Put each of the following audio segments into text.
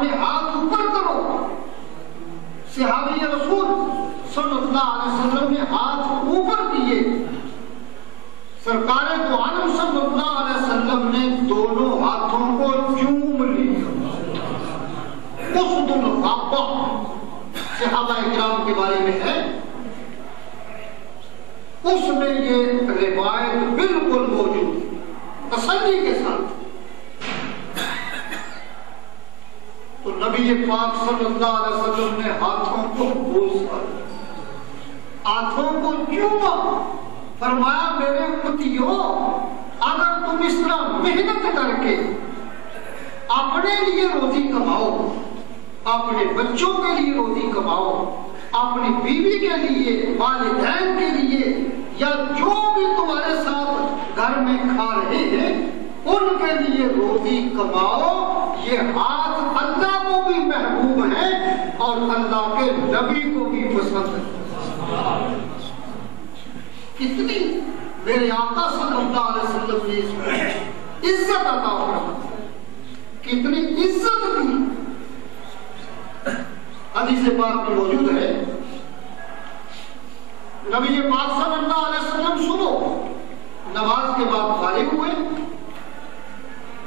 اپنے ہاتھ اوپر کرو. صحابی رسول صلی اللہ علیہ وسلم نے ہاتھ اوپر کیے. سرکار دو عالم صلی اللہ علیہ وسلم نے دونوں ہاتھوں کو چوم لیا. اسد الغابہ صحابہ اکرام کے بارے میں ہے، اس میں یہ روایت بالکل موجود تسلی کے ساتھ. تو نبی پاک صلی اللہ علیہ وسلم نے ہاتھوں کو بوسا، ہاتھوں کو چوما. فرمایا میرے امتیوں، اگر تم اس طرح محنت کر کے اپنے لیے روزی کماؤ، اپنے بچوں کے لیے روزی کماؤ، اپنی بیوی کے لیے، والدین کے لیے، یا جو بھی تمہارے ساتھ گھر میں کھا رہے ہیں ان کے لیے روزی کماؤ، یہ ہاتھ اللہ کو بھی محبوب ہے اور اللہ کے نبی کو بھی پسند ہے. کتنی میرے آقا صلی اللہ علیہ وسلم نے اس میں عزت عطا فرمائی، کتنی عزت دی. حدیث پاک میں موجود ہے، نبی پاک صلی اللہ علیہ وسلم سنو نماز کے بعد فارغ ہوئے.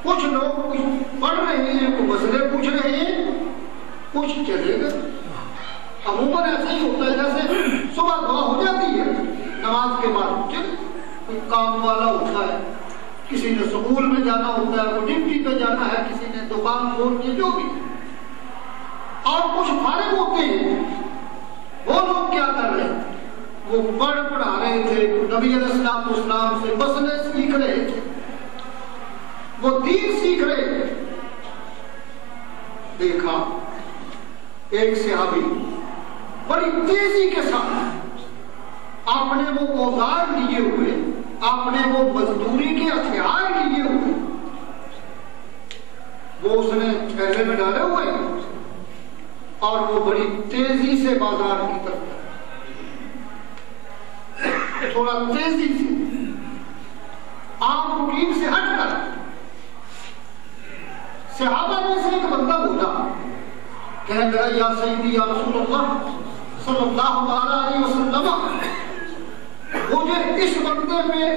کچھ لوگ کچھ پڑھ رہے ہیں، کچھ مسئلے پوچھ رہے ہیں، کچھ چلے گئے. عموماً ایسا ہی ہوتا ہے، جیسے صبح دعا ہو جاتی ہے نماز کے بعد چل کوئی کام والا ہوتا ہے، کسی نے سکول میں جانا ہوتا ہے، کوئی ڈیوٹی پہ جانا ہے، کسی نے دکان کھولنی ہے، جو بھی. اور کچھ فارغ ہوتے ہیں. وہ لوگ کیا کر رہے ہیں؟ وہ پڑھا رہے تھے، نبی علیہ السلام سے مسئلے سیکھ رہے تھے، وہ دین سیکھ رہے تھے. دیکھا ایک صحابی بڑی تیزی کے ساتھ آپ نے وہ اوزار لیے ہوئے، آپ نے وہ مزدوری کے ہتھیار لیے ہوئے، وہ اس نے تھیلے میں ڈالے ہوئے اور وہ بڑی تیزی سے بازار کی طرف، تھوڑا تیزی سے عام روٹین سے ہٹ کر. صحابہ میں سے ایک بندہ بولا، کہنے لگا یا سیدی یا رسول اللہ صلی اللہ علیہ وسلم، مجھے اس بندے میں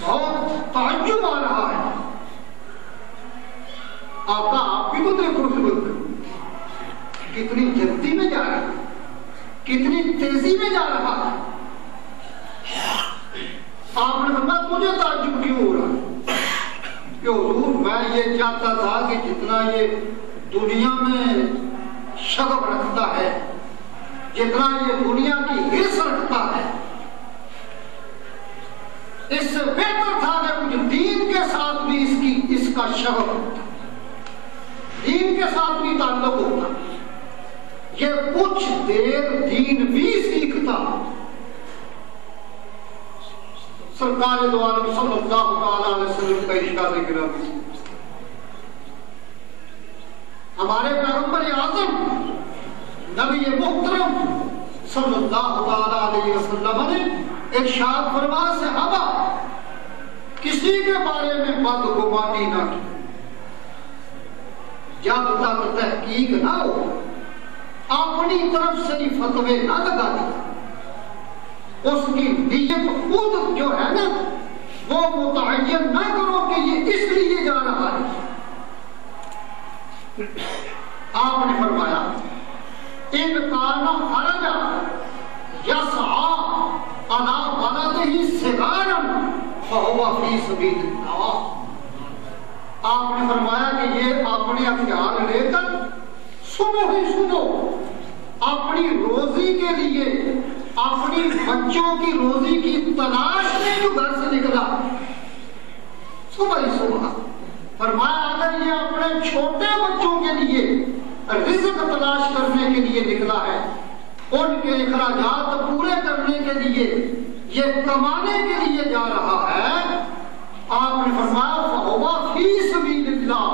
بہت تعجب آ رہا ہے. آقا آپ بھی تو دیکھو اس بندے کتنی جلدی میں جا رہا ہے، کتنی تیزی میں جا رہا ہے. آپ نے فرمایا مجھے تعجب کیوں ہو رہا ہے؟ کہ حضور میں یہ چاہتا تھا کہ جتنا یہ دنیا میں شغف رکھتا ہے، جتنا یہ دنیا کی حرص رکھتا ہے، اس سے بہتر تھا کہ کچھ دین کے ساتھ بھی اس کا شغف ہوتا، دین کے ساتھ بھی تعلق ہوتا، یہ کچھ دیر دین بھی سیکھتا. سرکار دو عالم صلی اللہ علیہ وسلم کا ارشاد گرامی، ہمارے پیغمبر اعظم نبی محترم صلی اللہ علیہ وسلم نے ارشاد فرمایا صحابہ کسی کے بارے میں بدگمانی نہ کی جب تک تحقیق نہ ہو، اپنی طرف سے فتوے نہ لگا دی. اس کی نیت خود جو ہے نا وہ متعین نہ کرو کہ یہ اس لیے جا رہا ہے. آپ نے فرمایا ان کان خرج یسعى علی بلدہ صغارا فهو فی سبیل اللہ. آپ نے فرمایا کہ یہ اپنے ہتھیار لے کر صبح ہی صبح اپنی روزی کے لیے، اپنی بچوں کی روزی کی تلاش میں جو گھر سے نکلا، صبح ہی صبح فرمایا اگر یہ اپنے چھوٹے بچوں کے لیے رزق تلاش کرنے کے لیے نکلا ہے، ان کے اخراجات پورے کرنے کے لیے، یہ کمانے کے لیے جا رہا ہے، آپ نے فرمایا فَهُوَ فِي سَبِيلِ اللَّهِ،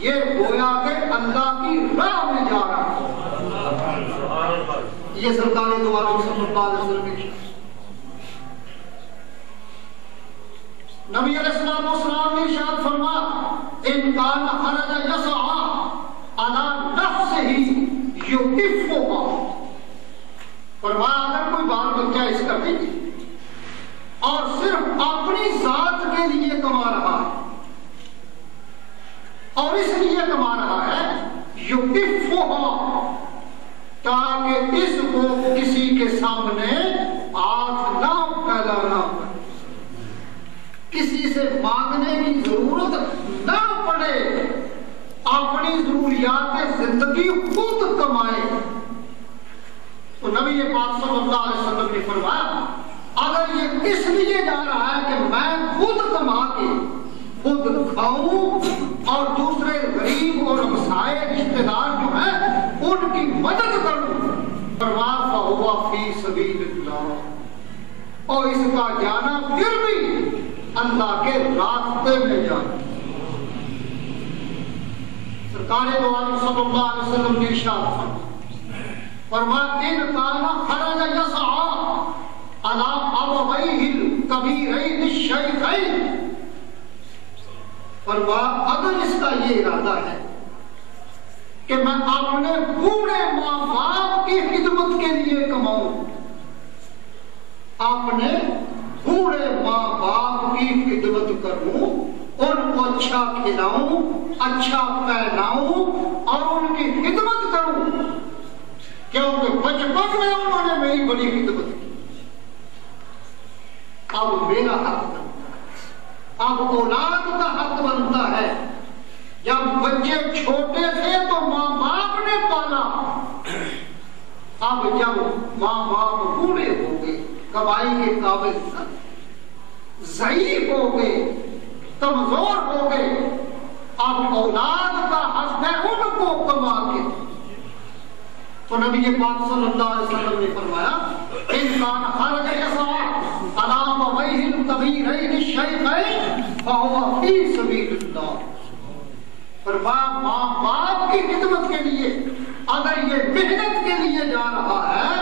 یہ گویا کہ اللہ کی راہ میں جا رہا ہے. یہ سرکار دو عالم صلی اللہ علیہ وسلم کی نبی علیہ السلام نے ارشاد فرمایا ان کان خرج یسعى اور اس لیے کما رہا ہے یکفھھا، تاکہ اس کو کسی کے سامنے ہاتھ نہ پھیلانا پڑے، کسی سے مانگنے کی ضرورت نہ پڑے، اپنی ضروریات زندگی خود کمائے۔ تو نبی پاک صلی اللہ علیہ وسلم نے فرمایا اگر یہ اس لیے جا رہا ہے کہ میں خود کما کے خود کھاؤں اور دوسرے غریب اور ہمسائے رشتہ دار جو ہیں ان کی مدد کروں، فرمایا فہو فی سبیل اللہ، اور اس کا جانا پھر بھی اللہ کے راستے میں جانا۔ سرکار دو عالم صلی اللہ علیہ وسلم نے ارشاد فرمایا ان کان خرج یسعی علی ابویہ الکبیرین الشیخین، فرمایا اگر اس کا یہ ارادہ ہے کہ میں اپنے بوڑھے ماں باپ کی خدمت کے لیے کماؤں، اپنے بوڑھے ماں باپ کی خدمت کروں، ان کو اچھا کھلاؤں، اچھا پہناؤں اور ان کی خدمت کروں، کیونکہ بچپن میں انہوں نے میری بڑی خدمت کی، اب میرا حق بنتا ہے، اب اولاد کا حق بنتا ہے۔ جب بچے چھوٹے تھے تو ماں باپ نے پالا، اب جب ماں باپ بوڑھے ہو گئے، کمائی کے قابل ضعیف ہو گئے، کمزور ہو گئے، اب اولاد کا حق ہے ان کو کما کے۔ تو نبی پاک صلی اللہ علیہ وسلم نے فرمایا ان کان خرج یسعی علی ابویہ الکبیرین الشیخین فہو فی سبیل اللہ، فرمایا ماں باپ کی خدمت کے لیے اگر یہ محنت کے لیے جا رہا ہے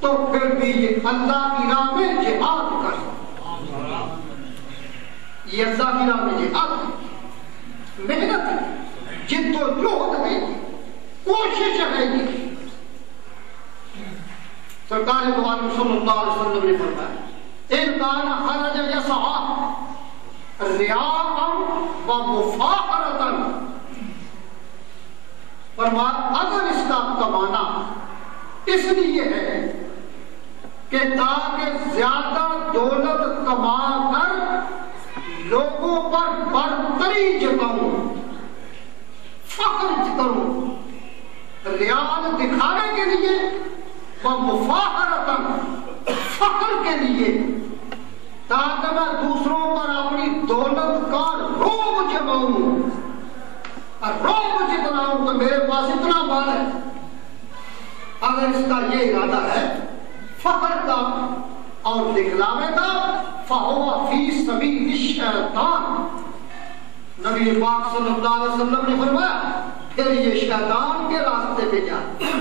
تو پھر بھی یہ اللہ کی راہ میں جہاد کر، یہ اللہ کی راہ میں جہاد ہے، محنت ہے، جد و جہد ہے، کوشش ہے گی۔ سرکار دو عالم صلی اللہ علیہ وسلم نے فرمایا ان کان خرج یسعی ریاء و مفاخرۃ، فرمایا اگر اس کا کمانا اس لیے ہے کہ تاکہ زیادہ دولت کما کر لوگوں پر برتری جتاؤں، فخر کروں، ریاء دکھانے کے لیے، ومفاخرۃ فخر کے لیے، تاکہ میں دوسروں پر اپنی دولت کا روب جماؤں، اور روب جتلاؤں کہ میرے پاس اتنا مال ہے، اگر اس کا یہ ارادہ ہے فخر کا اور دکھلاوے کا، فہو فی سبیل الشیطان، نبی پاک صلی اللہ علیہ وسلم نے فرمایا پھر یہ شیطان کے راستے پہ جاتا۔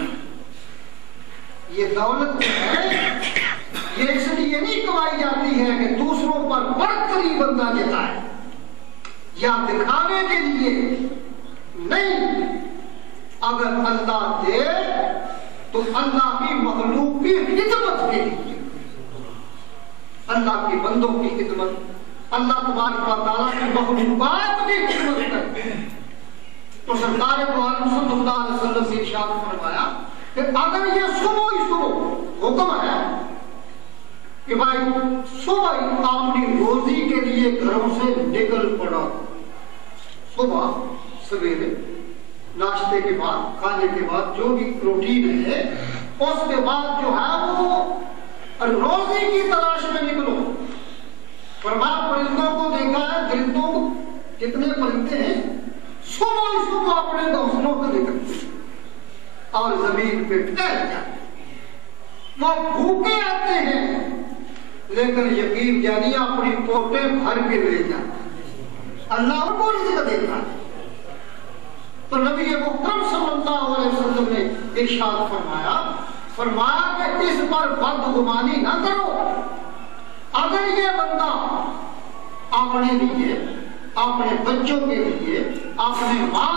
یہ دولت ہے یہ اس لیے نہیں کمائی جاتی ہے کہ دوسروں پر برتری بندہ جتائے یا دکھانے کے لیے نہیں، اگر اللہ دے تو اللہ کی مخلوق کی خدمت کے لیے، اللہ کے بندوں کی خدمت، اللہ تبارک و تعالیٰ کی مخلوقات کی خدمت کرے۔ تو سرکار دو عالم صلی اللہ علیہ وسلم نے ارشاد فرمایا کہ اگر یہ صبح ہی صبح حکم ہے کہ بھائی صبح ہی اپنی روزی کے لیے گھروں سے نکل پڑا، صبح سویرے ناشتے کے بعد، کھانے کے بعد جو بھی روٹین ہے، اس کے بعد جو ہے وہ روزی کی تلاش میں نکلو۔ فرمایا پرندوں کو دیکھا ہے، درندوں کو کتنے پرندے ہیں صبح ہی صبح اپنے گھونسلوں کو نکلتے اور زمین پہ ٹہل جاتے، وہ بھوکے آتے ہیں لیکن یقین جانیے اپنی پوٹیں بھر کے لے جاتے، اللہ ان کو رزق دیتا ہے۔ تو نبی محترم صلی اللہ علیہ وسلم نے ارشاد فرمایا کہ اس پر بدگمانی نہ کرو، اگر یہ بندہ اپنے لیے، اپنے بچوں کے لیے، اپنے ماں